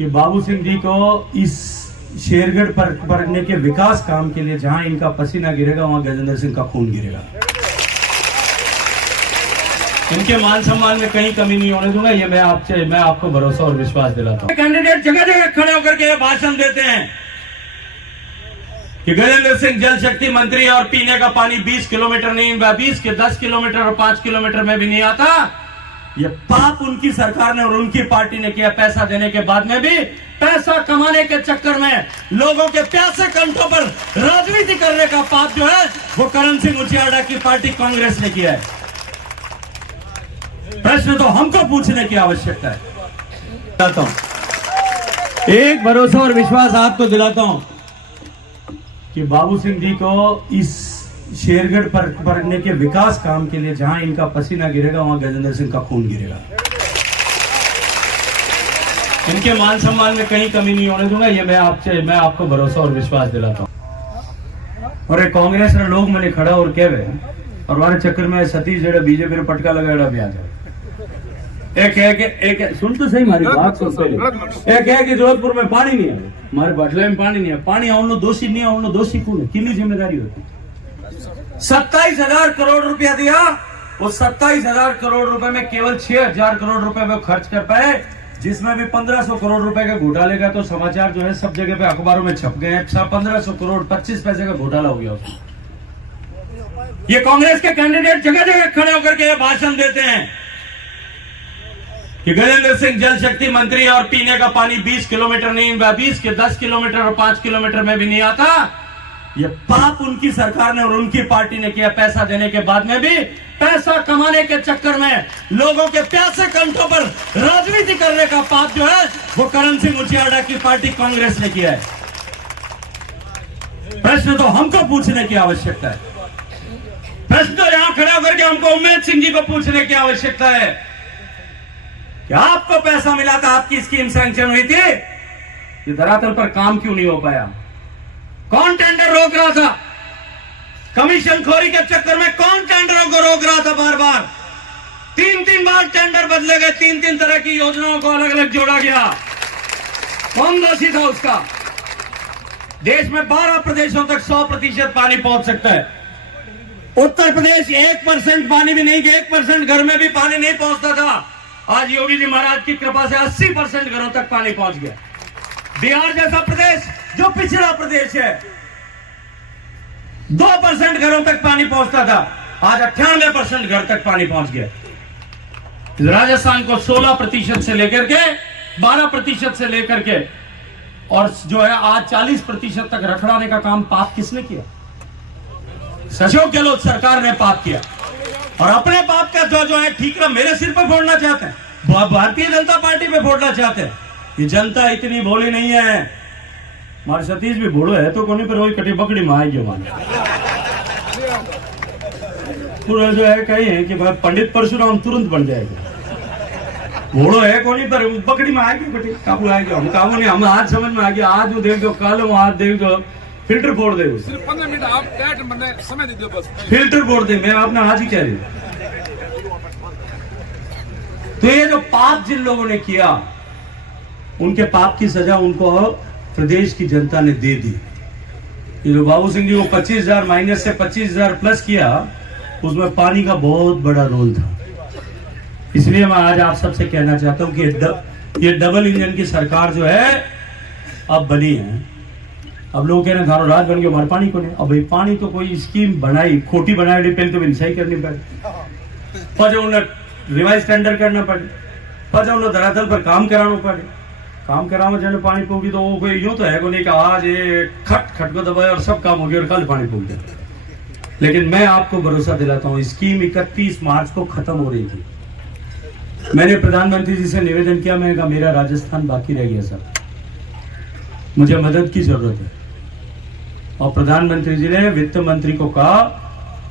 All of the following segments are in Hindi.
कि बाबू सिंह जी को इस शेरगढ़ परगने के विकास काम के लिए जहां इनका पसीना गिरेगा वहां गजेंद्र सिंह का खून गिरेगा। इनके मान सम्मान में कहीं कमी नहीं होने दूंगा, ये मैं आपको भरोसा और विश्वास दिलाता हूं। कैंडिडेट जगह जगह खड़े होकर के भाषण देते हैं कि गजेंद्र सिंह जल शक्ति मंत्री और पीने का पानी 20 किलोमीटर नहीं, 20 के 10 किलोमीटर और 5 किलोमीटर में भी नहीं आता। ये पाप उनकी सरकार ने और उनकी पार्टी ने किया। पैसा देने के बाद में भी पैसा कमाने के चक्कर में लोगों के प्यासे कंठों पर राजनीति करने का पाप जो है वो करण सिंह उचियाड़ा की पार्टी कांग्रेस ने किया है। प्रश्न तो हमको पूछने की आवश्यकता है। एक भरोसा और विश्वास आपको दिलाता हूं कि बाबू सिंह जी को इस शेरगढ़ परगने के विकास काम के लिए जहां इनका पसीना गिरेगा वहां गजेंद्र सिंह का खून गिरेगा। इनके मान सम्मान में कहीं कमी नहीं होने दूंगा, ये मैं आपको भरोसा और विश्वास दिलाता हूं। और कांग्रेस ने लोग मैंने खड़ा और कह रहे और हमारे चक्कर में सतीश जेड़ा बीजेपी ने पटका लगाया भी आ जाए। एक सुन तो सही हमारी बात सुन पहले। एक है कि जोधपुर में पानी नहीं है, हमारे बाटले में पानी नहीं है। पानी आउनो दोषी नहीं आउनो दोषी कौन है, कितनी जिम्मेदारी होती। 27,000 करोड़ रुपया दिया, वो 27,000 करोड़ रुपए में केवल 6,000 करोड़ रुपए में खर्च कर पाए, जिसमें भी 1,500 करोड़ रुपए का घोटाले का तो समाचार जो है सब जगह पे अखबारों में छप गए हैं। 1,500 करोड़ 25 पैसे का घोटाला हो गया उसमें। ये कांग्रेस के कैंडिडेट जगह जगह खड़े होकर के भाषण देते हैं कि गजेंद्र सिंह जल शक्ति मंत्री और पीने का पानी 20 किलोमीटर नहीं, 20 के 10 किलोमीटर और 5 किलोमीटर में भी नहीं आता। ये पाप उनकी सरकार ने और उनकी पार्टी ने किया। पैसा देने के बाद में भी पैसा कमाने के चक्कर में लोगों के प्यासे कंठों पर राजनीति करने का पाप जो है वो करण सिंह उचियाड़ा की पार्टी कांग्रेस ने किया है। प्रश्न तो हमको पूछने की आवश्यकता है। प्रश्न तो यहां खड़ा होकर के हमको उम्मेद सिंह जी को पूछने की आवश्यकता है कि आपको पैसा मिला था, आपकी स्कीम सैंक्शन हुई थी, ये धरातल पर काम क्यों नहीं हो पाया? कौन टेंडर रोक रहा था? कमीशन खोरी के चक्कर में कौन टेंडरों को रोक रहा था? बार बार 3-3 बार टेंडर बदले गए, 3-3 तरह की योजनाओं को अलग अलग जोड़ा गया। कौन दोषी था उसका? देश में 12 प्रदेशों तक 100% पानी पहुंच सकता है। उत्तर प्रदेश 1% पानी भी नहीं, 1% घर में भी पानी नहीं पहुंचता था। आज योगी जी महाराज की कृपा से 80% घरों तक पानी पहुंच गया। बिहार जैसा प्रदेश जो पिछड़ा प्रदेश है, 2% घरों तक पानी पहुंचता था, आज 98% घर तक पानी पहुंच गया। राजस्थान को 16% से लेकर के 12% से लेकर के और जो है आज 40% तक रखड़ाने का काम पाप किसने किया? अशोक गहलोत सरकार ने पाप किया। और अपने पाप का जो है ठीकरा मेरे सिर पर फोड़ना चाहते हैं, भारतीय जनता पार्टी पे फोड़ना चाहते हैं। ये जनता इतनी भोली नहीं है। हमारे सतीश भी भोड़ो है तो कोनी पर वही कटी बकड़ी में आएगी हमारे पूरा जो है कही है कि भाई पंडित परशुराम तुरंत बन जाएगा। घोड़ो है कोनी पर बकड़ी में आएगी, कटी काबू आएगी। हम काबू नहीं, हम आज समझ में आ गया। आज वो देख दो, कल वो आज देख दो, फिल्टर फोड़ दे। सिर्फ 15 मिनट आप समय दे दो बस। फिल्टर फोड़ दे, मैं आपने आज ही कह रही हूं। तो ये जो पाप जिन लोगों ने किया, उनके पाप की सजा उनको प्रदेश की जनता ने दे दी। ये जो बाबू सिंह जी को 25,000 माइनस से 25,000 प्लस किया, उसमें पानी का बहुत बड़ा रोल था। इसलिए मैं आज आप सबसे कहना चाहता हूं कि ये डबल इंजन की सरकार जो है अब बनी है। अब लोग कह रहे हैं थारो राज बन गया, हमारे पानी को नहीं। अब भाई पानी तो कोई स्कीम बनाई, खोटी बनाई, पहले तो सही करनी पड़े, पर उन्हें रिवाइज टेंडर करना पड़े, पर उन्हें धरातल पर काम कराना पड़े। काम कराने जाने पानी पोगी तो वो कोई यूं तो है को नहीं कि आज ये खट को दबाया और सब काम हो गया और कल पानी पोग गया। लेकिन मैं आपको भरोसा दिलाता हूं, स्कीम 31 मार्च को खत्म हो रही थी। मैंने प्रधानमंत्री जी से निवेदन किया, मैंने कहा मेरा राजस्थान बाकी रह गया सर, मुझे मदद की जरूरत है। और प्रधानमंत्री जी ने वित्त मंत्री को कहा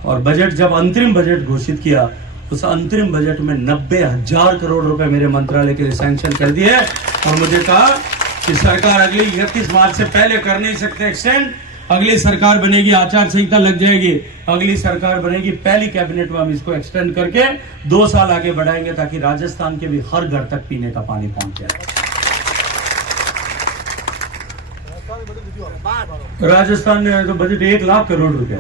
और बजट जब अंतरिम बजट घोषित किया, उस अंतरिम बजट में 90,000 करोड़ रुपए मेरे मंत्रालय के लिए सैंक्शन कर दिए। और मुझे कहा कि सरकार अगली 31 मार्च से पहले कर नहीं सकते एक्सटेंड, अगली सरकार बनेगी, आचार संहिता लग जाएगी, अगली सरकार बनेगी, पहली कैबिनेट में हम इसको एक्सटेंड करके 2 साल आगे बढ़ाएंगे ताकि राजस्थान के भी हर घर तक पीने का पानी पहुंच जाए। राजस्थान में तो बजट 1 लाख करोड़ रुपया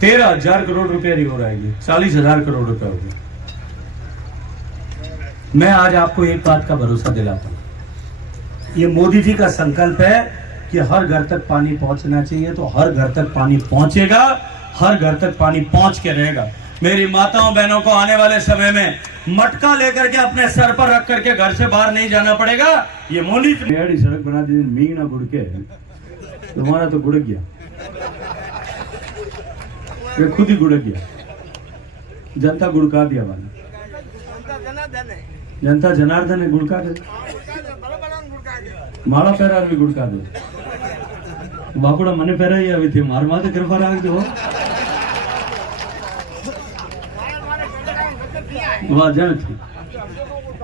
13,000 करोड़ रुपया नहीं हो रहा है, 40,000 करोड़ रुपया हो गया। मैं आज आपको एक बात का भरोसा दिलाता हूं, ये मोदी जी का संकल्प है कि हर घर तक पानी पहुंचना चाहिए, तो हर घर तक पानी पहुंचेगा, हर घर तक पानी पहुंच के रहेगा। मेरी माताओं बहनों को आने वाले समय में मटका लेकर के अपने सर पर रख करके घर से बाहर नहीं जाना पड़ेगा। ये मोदी सड़क बना दी, मींग ना गुड़ के तुम्हारा तो गुड़ गया, ये खुद ही गुड़ गया, जनता गुड़का दिया वाला, जनता जनार्दन ने गुड़का दे, माड़ा पैरा भी गुड़का दे, बाकुड़ा मने पैरा ही अभी थे मार माते कृपा राख दो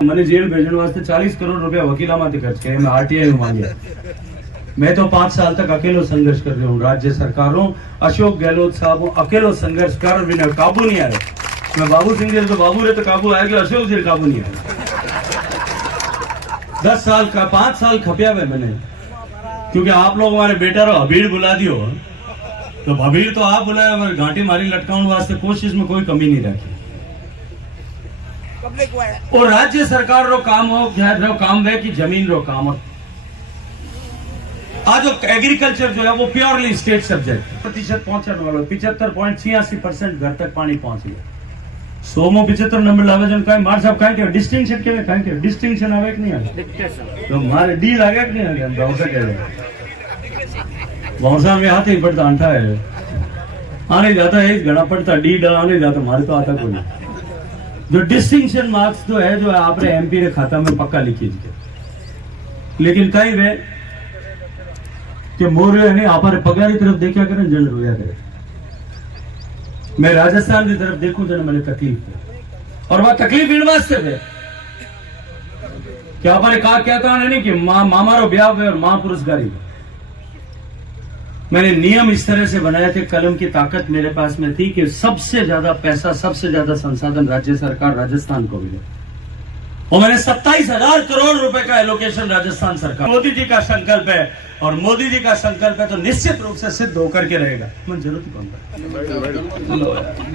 मैंने जेल भेजने वास्ते 40 करोड़ रुपया वकीला माते खर्च किए, मैं आरटीआई मांगे। मैं तो 5 साल तक अकेलो संघर्ष कर रहा हूँ, राज्य सरकारों अशोक गहलोत साहब अकेलो संघर्ष कर बिना काबू नहीं आए। मैं बाबू सिंह जी तो बाबू रे तो काबू आएगा, अशोक जी काबू नहीं आएगा। 10 साल का 5 साल खपिया हुआ मैंने, क्योंकि आप लोग हमारे बेटा रो हबीड़ बुला दियो, तो हबीड़ तो आप बुलाया, घाटी मारी लटकाउन वास्ते कोशिश में कोई कमी नहीं रखी। और राज्य सरकार रो काम हो रो काम है कि जमीन रो काम हो। आज एग्रीकल्चर जो है वो प्योरली स्टेट सब्जेक्ट प्रतिशत पहुंचने वाला 75.86% घर तक पानी पहुंच गया। 100 में 75 नंबर लावे जन कहीं मार साहब कहीं के डिस्टिंक्शन के कहीं के डिस्टिंक्शन आवे कि नहीं आवे, तो मारे डी लागे कि नहीं आगे हम गांव से कह रहे हैं भौसा में हाथ ही पड़ता अंठा है, आने जाता है घड़ा पड़ता डी डा आने जाता, मारे तो आता कोई। जो डिस्टिंक्शन मार्क्स जो है जो आपने एमपी रे खाता में पक्का लिखी दीजिए, लेकिन कई वे कि मोर है आप पगार की तरफ देखा करें जन रोया करें। मैं राजस्थान की तरफ देखूं जन मैंने तकलीफ है, और वह तकलीफ इन वास्ते है कि आप कहा कहता नहीं कि मामा रो ब्याह और मां पुरस्कारी। मैंने नियम इस तरह से बनाए थे, कलम की ताकत मेरे पास में थी कि सबसे ज्यादा पैसा सबसे ज्यादा संसाधन राज्य सरकार राजस्थान को मिले, और मैंने 27,000 करोड़ रुपए का एलोकेशन राजस्थान सरकार। मोदी जी का संकल्प है, और मोदी जी का संकल्प है तो निश्चित रूप से सिद्ध होकर के रहेगा। मन जरूरत ही कौन,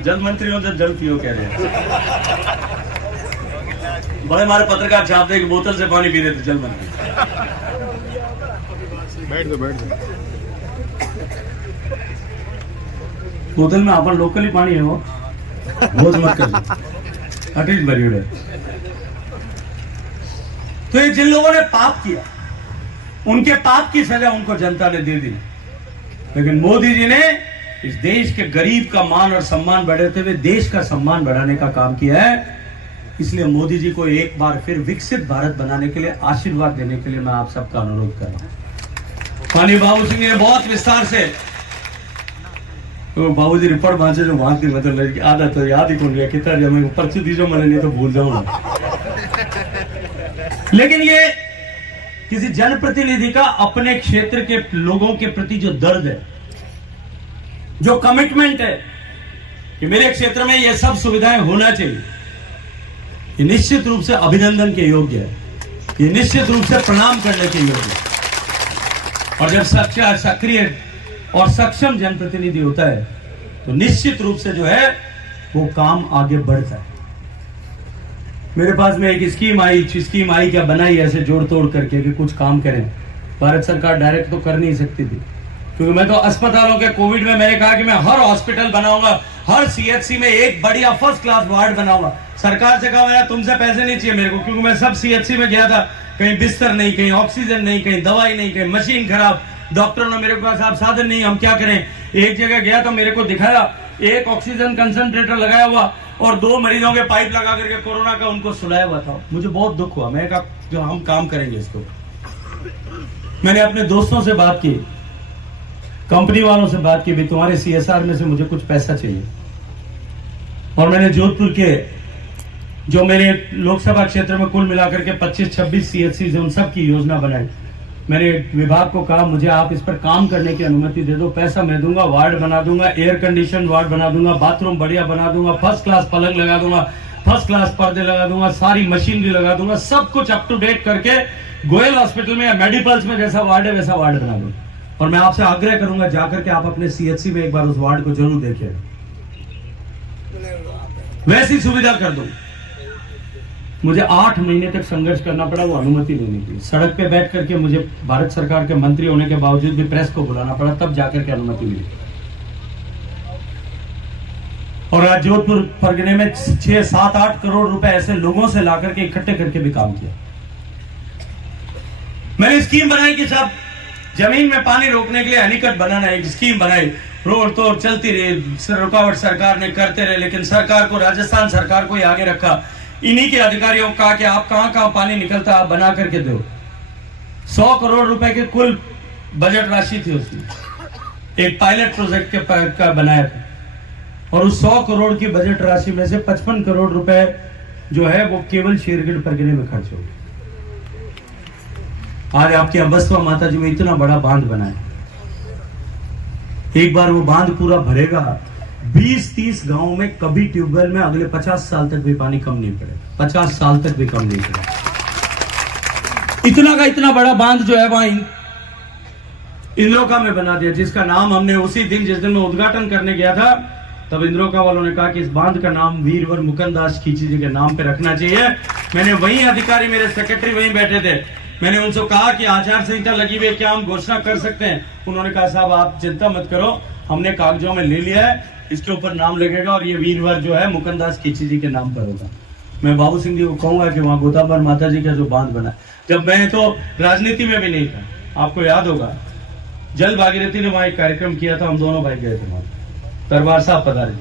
जल मंत्री हो जब जल पियो कह रहे हैं, बड़े हमारे पत्रकार छाप दे कि बोतल से पानी पी रहे थे जल मंत्री। बैठ दो बोतल में अपन लोकली पानी है वो रोज मत कर, अटलीस्ट बड़ी है। तो ये जिन लोगों ने पाप किया उनके पाप की सजा उनको जनता ने दे दी, लेकिन मोदी जी ने इस देश के गरीब का मान और सम्मान बढ़ाते हुए देश का सम्मान बढ़ाने का काम किया है। इसलिए मोदी जी को एक बार फिर विकसित भारत बनाने के लिए आशीर्वाद देने के लिए मैं आप सबका अनुरोध कर रहा हूं। माननीय बाबू सिंह ने बहुत विस्तार से तो बाबू जी रिपोर्ट बांचे जो वहां की मतलब आधा तो याद ही कौन गया कितना जब मैं पर्ची दीजो मैंने नहीं तो भूल जाऊंगा। लेकिन ये किसी जनप्रतिनिधि का अपने क्षेत्र के लोगों के प्रति जो दर्द है, जो कमिटमेंट है कि मेरे क्षेत्र में ये सब सुविधाएं होना चाहिए, ये निश्चित रूप से अभिनंदन के योग्य है, ये निश्चित रूप से प्रणाम करने के योग्य है। और जब सक्रिय और सक्षम जनप्रतिनिधि होता है तो निश्चित रूप से जो है वो काम आगे बढ़ता है। मेरे पास में एक स्कीम आई क्या बनाई ऐसे जोड़ तोड़ करके कि कुछ काम करें। भारत सरकार डायरेक्ट तो कर नहीं सकती थी, क्योंकि मैं तो अस्पतालों के कोविड में मैंने कहा कि मैं हर हॉस्पिटल बनाऊंगा, हर सीएचसी में एक बढ़िया फर्स्ट क्लास वार्ड बनाऊंगा। सरकार से कहा मेरा तुमसे पैसे नहीं चाहिए मेरे को, क्योंकि मैं सब सीएचसी में गया था, कहीं बिस्तर नहीं, कहीं ऑक्सीजन नहीं, कहीं दवाई नहीं, कहीं मशीन खराब, डॉक्टरों ने मेरे पास आप साधन नहीं, हम क्या करें। एक जगह गया तो मेरे को दिखाया एक ऑक्सीजन कंसंट्रेटर लगाया हुआ और 2 मरीजों के पाइप लगा करके कोरोना का उनको सुलाया हुआ था। मुझे बहुत दुख हुआ, मैंने कहा जो हम काम करेंगे इसको। मैंने अपने दोस्तों से बात की, कंपनी वालों से बात की, भी तुम्हारे सीएसआर में से मुझे कुछ पैसा चाहिए। और मैंने जोधपुर के जो मेरे लोकसभा क्षेत्र में कुल मिलाकर के 25-26 सीएचसी उन सब की योजना बनाई। मैंने विभाग को कहा मुझे आप इस पर काम करने की अनुमति दे दो, पैसा मैं दूंगा, वार्ड बना दूंगा, एयर कंडीशन वार्ड बना दूंगा, बाथरूम बढ़िया बना दूंगा, फर्स्ट क्लास पलंग लगा दूंगा, फर्स्ट क्लास पर्दे लगा दूंगा, सारी मशीनरी लगा दूंगा, सब कुछ अप टू डेट करके गोयल हॉस्पिटल में या मेडिपल्स में जैसा वार्ड है वैसा वार्ड बना दो। और मैं आपसे आग्रह करूंगा जाकर के आप अपने सीएचसी में एक बार उस वार्ड को जरूर देखें, वैसी सुविधा कर दो। मुझे 8 महीने तक संघर्ष करना पड़ा वो अनुमति लेने की। सड़क पे बैठ करके मुझे भारत सरकार के मंत्री होने के बावजूद भी प्रेस को बुलाना पड़ा, तब जाकर के अनुमति मिली। और आज जोधपुर परगने में 6, 7, 8 करोड़ रुपए ऐसे लोगों से लाकर के इकट्ठे करके भी काम किया। मैंने स्कीम बनाई कि साहब जमीन में पानी रोकने के लिए हनीकट बनाना, एक स्कीम बनाई। रोड तो चलती रही, रुकावट सरकार ने करते रहे, लेकिन सरकार को, राजस्थान सरकार को ही आगे रखा। इन्हीं के अधिकारियों को कहा कि आप कहां पानी निकलता आप बना करके दो। 100 करोड़ रुपए के कुल बजट राशि थी उसमें, एक पायलट प्रोजेक्ट का बनाया था। और उस 100 करोड़ की बजट राशि में से 55 करोड़ रुपए जो है वो केवल शेरगढ़ परगने में खर्च हो गए। आज आपके अबस्वा माता जी में इतना बड़ा बांध बना है, एक बार वो बांध पूरा भरेगा 20-30 गांव में कभी ट्यूबवेल में अगले 50 साल तक भी पानी कम नहीं पड़ेगा, 50 साल तक भी कम नहीं पड़ेगा। इतना का इतना बड़ा बांध जो है वहां इंद्रोका में बना दिया, जिसका नाम हमने उसी दिन जिस दिन मैं उद्घाटन करने गया था तब इंद्रोका वालों ने कहा कि इस बांध का नाम वीरवर मुकुंदास खींची जी के नाम पे रखना चाहिए। मैंने वहीं अधिकारी, मेरे सेक्रेटरी वहीं बैठे थे, मैंने उनसे कहा कि आचार संहिता लगी हुई है, क्या हम घोषणा कर सकते हैं? उन्होंने कहा साहब आप चिंता मत करो, हमने कागजों में ले लिया है, इसके ऊपर नाम लगेगा और ये वीरवर जो है मुकुंदास खींची जी के नाम पर होगा। मैं बाबू सिंह जी को कहूंगा कि वहां गोताबर माता जी का जो बांध बना, जब मैं तो राजनीति में भी नहीं था, आपको याद होगा जल भागीरथी ने वहां एक कार्यक्रम किया था, हम दोनों भाई गए थे वहां, दरबार साहब पधारे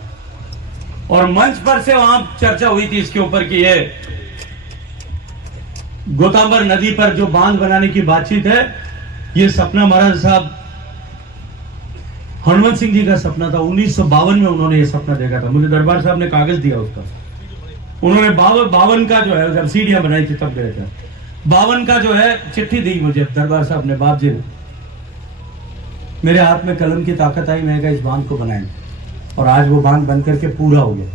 और मंच पर से वहां चर्चा हुई थी इसके ऊपर कि ये गोतांबर नदी पर जो बांध बनाने की बातचीत है, ये सपना महाराज साहब हनुमंत सिंह जी का सपना था। 1952 में उन्होंने ये सपना देखा था, मुझे दरबार साहब ने कागज दिया उसका। उन्होंने 52 का जो है, जब सीढ़ियां बनाई थी तब गए थे, 52 का जो है चिट्ठी दी मुझे दरबार साहब ने, बाप जी ने। मेरे हाथ में कलम की ताकत आई, मैं कहा इस बांध को बनाएंगे, और आज वो बांध बन करके पूरा हो गया।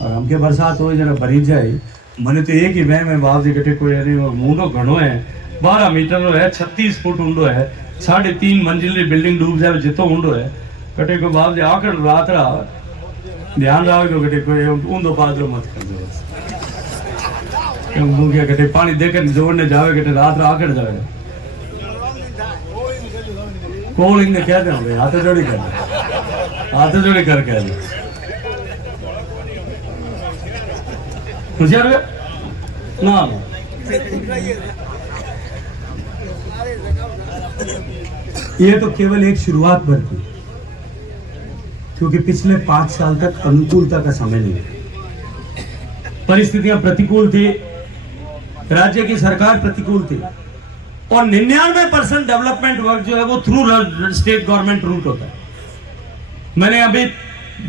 और हमके बरसात हो जरा भरी जाए, मैंने तो एक ही मैं बाप जी कटे कोई ऊंडो घणो है, 12 मीटर है, 36 फुट ऊंडो है, 3.5 मंजिल बिल्डिंग डूब जाए जितो ऊंडो है। कटे को बाप जी आकर रात रहा ध्यान रहो कटे कोई ऊंडो पादरो मत कर दो, मुखिया कटे पानी देकर जोड़ने जावे कटे रात आकर जावे। कोलिंग ने कह दे हाथ जोड़ी कर, हाथ जोड़ी कर कह दे ना। ये तो केवल एक शुरुआत भर थी, क्योंकि पिछले 5 साल तक अनुकूलता का समय नहीं, परिस्थितियां प्रतिकूल थी, राज्य की सरकार प्रतिकूल थी, और 99% डेवलपमेंट वर्क जो है वो थ्रू स्टेट गवर्नमेंट रूट होता है। मैंने अभी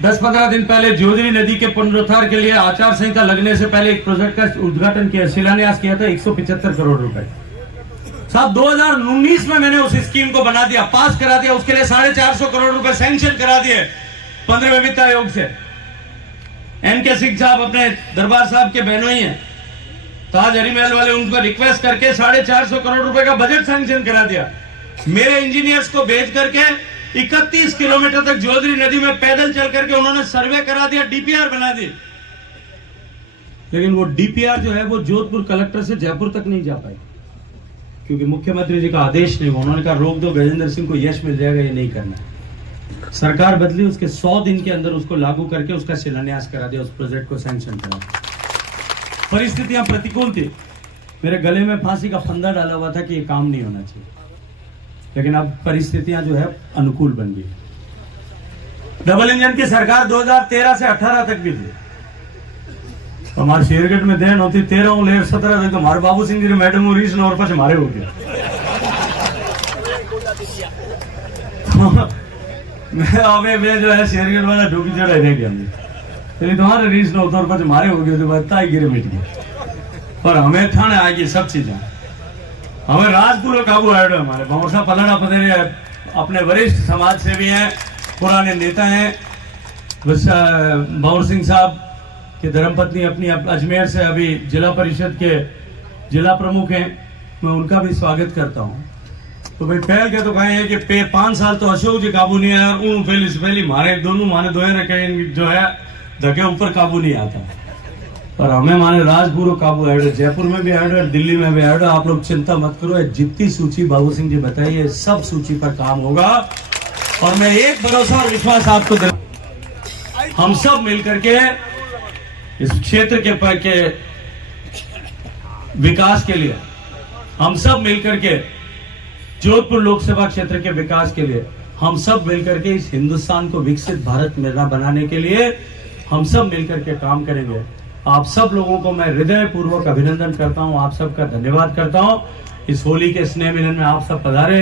10-15 दिन पहले जोधरी नदी के पुनरुद्धार के लिए आचार संहिता लगने से पहले एक प्रोजेक्ट का उद्घाटन किया, शिलान्यास किया था, 175 करोड़ रुपए। साहब 2019 में मैंने उस स्कीम को बना दिया, पास करा दिया, उसके लिए 450 करोड़ रुपए सैंक्शन करा दिए 15वें वित्त आयोग से। एनके सिंह साहब अपने दरबार साहब के बहनों ही हैं, ताज हरीमहल वाले, उनको रिक्वेस्ट करके 450 करोड़ रुपए का बजट सैंक्शन करा दिया। मेरे इंजीनियर्स को भेज करके 31 किलोमीटर तक जोधरी नदी में पैदल चल करके उन्होंने सर्वे करा दिया, डीपीआर बना दी। लेकिन वो डीपीआर जो है वो जोधपुर कलेक्टर से जयपुर तक नहीं जा पाई, क्योंकि मुख्यमंत्री जी का आदेश नहीं हुआ। उन्होंने कहा रोक दो, गजेंद्र सिंह को यश मिल जाएगा, ये नहीं करना। सरकार बदली, उसके 100 दिन के अंदर उसको लागू करके उसका शिलान्यास करा दिया, उस प्रोजेक्ट को सैंक्शन करा दिया। परिस्थितियां प्रतिकूल थी, मेरे गले में फांसी का फंदा डाला हुआ था कि ये काम नहीं होना चाहिए, लेकिन अब परिस्थितियां जो है अनुकूल बन गई। डबल इंजन की सरकार 2013 से 18 तक भी थी, तो हमारे शेरगढ़ में देन होती 13 लेर 17 तक, हमारे बाबू सिंह जी ने मैडम और रीस और पछ मारे हो गया। मैं जो है शेरगढ़ वाला डूबी जड़ा रह गया, तुम्हारे रीस ने उतर पछ मारे हो गए, तो बताई गिरे मिट गए। पर हमें थाने आएगी सब चीजें, हमें राजपुर काबू आए, हमारे भौसा पलड़ा पधेरे अपने वरिष्ठ समाज सेवी हैं, पुराने नेता हैं। भंवर सिंह साहब की धर्मपत्नी अपनी अजमेर से अभी जिला परिषद के जिला प्रमुख हैं, मैं उनका भी स्वागत करता हूँ। तो भाई पहल के तो कहे है कि 5 साल तो अशोक जी काबू नहीं आया, और पहली मारे दोनों माने दोहे रखे जो है धके ऊपर काबू नहीं आता, पर हमें माने राजपुर काबू है, जयपुर में भी है, दिल्ली में भी है। आप लोग चिंता मत करो, जितनी सूची बाबू सिंह जी बताइए सब सूची पर काम होगा। और मैं एक भरोसा और विश्वास आपको दे, हम सब मिलकर के इस क्षेत्र के विकास के लिए, हम सब मिलकर के जोधपुर लोकसभा क्षेत्र के विकास के लिए, हम सब मिलकर के इस हिंदुस्तान को विकसित भारत में बनाने के लिए हम सब मिलकर के काम करेंगे। आप सब लोगों को मैं हृदय पूर्वक अभिनंदन करता हूं, आप सबका धन्यवाद करता हूं। इस होली के स्नेह मिलन में आप सब पधारे।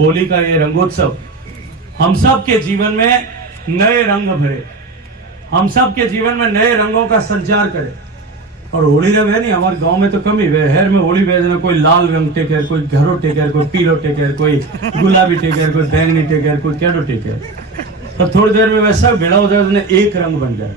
होली का ये रंगोत्सव हम सब के जीवन में नए रंग भरे, हम सब के जीवन में नए रंगों का संचार करे। और होली जब है नहीं, हमारे गांव में तो कम ही हेर में होली भेजना, कोई लाल रंग टेकर, कोई घरो टेकर, कोई पीलो टेकर, कोई गुलाबी टेकर, कोई बैंगनी टेकर, कोई कैडो टेकर। तो थोड़ी देर में वैसा भिड़ा हो जाए, एक रंग बन जाए।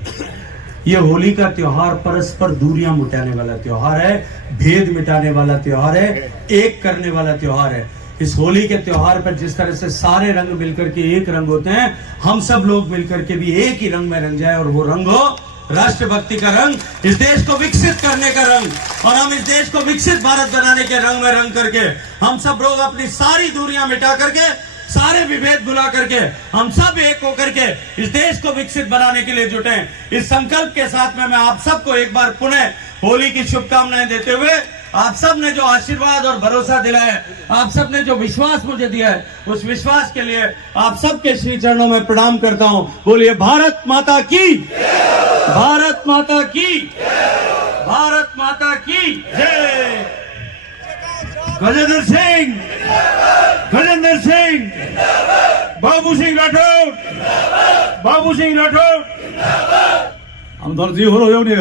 ये होली का त्योहार परस्पर दूरियां मिटाने वाला त्योहार है, भेद मिटाने वाला त्योहार है, एक करने वाला त्योहार है। इस होली के त्योहार पर जिस तरह से सारे रंग मिलकर के एक रंग होते हैं, हम सब लोग मिलकर के भी एक ही रंग में रंग जाए, और वो रंग हो राष्ट्रभक्ति का रंग, इस देश को विकसित करने का रंग, और हम इस देश को विकसित भारत बनाने के रंग में रंग करके हम सब लोग अपनी सारी दूरियां मिटा करके, सारे विभेद भुला करके हम सब एक होकर के इस देश को विकसित बनाने के लिए जुटे। इस संकल्प के साथ में मैं आप सबको एक बार पुनः होली की शुभकामनाएं देते हुए, आप सब ने जो आशीर्वाद और भरोसा दिलाया है, आप सब ने जो विश्वास मुझे दिया है, उस विश्वास के लिए आप सबके श्री चरणों में प्रणाम करता हूं। बोलिए भारत माता की, भारत माता की, भारत माता की जय। गजेंद्र सिंह, गजेंद्र सिंह, बाबू सिंह राठौर, बाबू सिंह राठौर, हम तो जी हो रहे हो नहीं।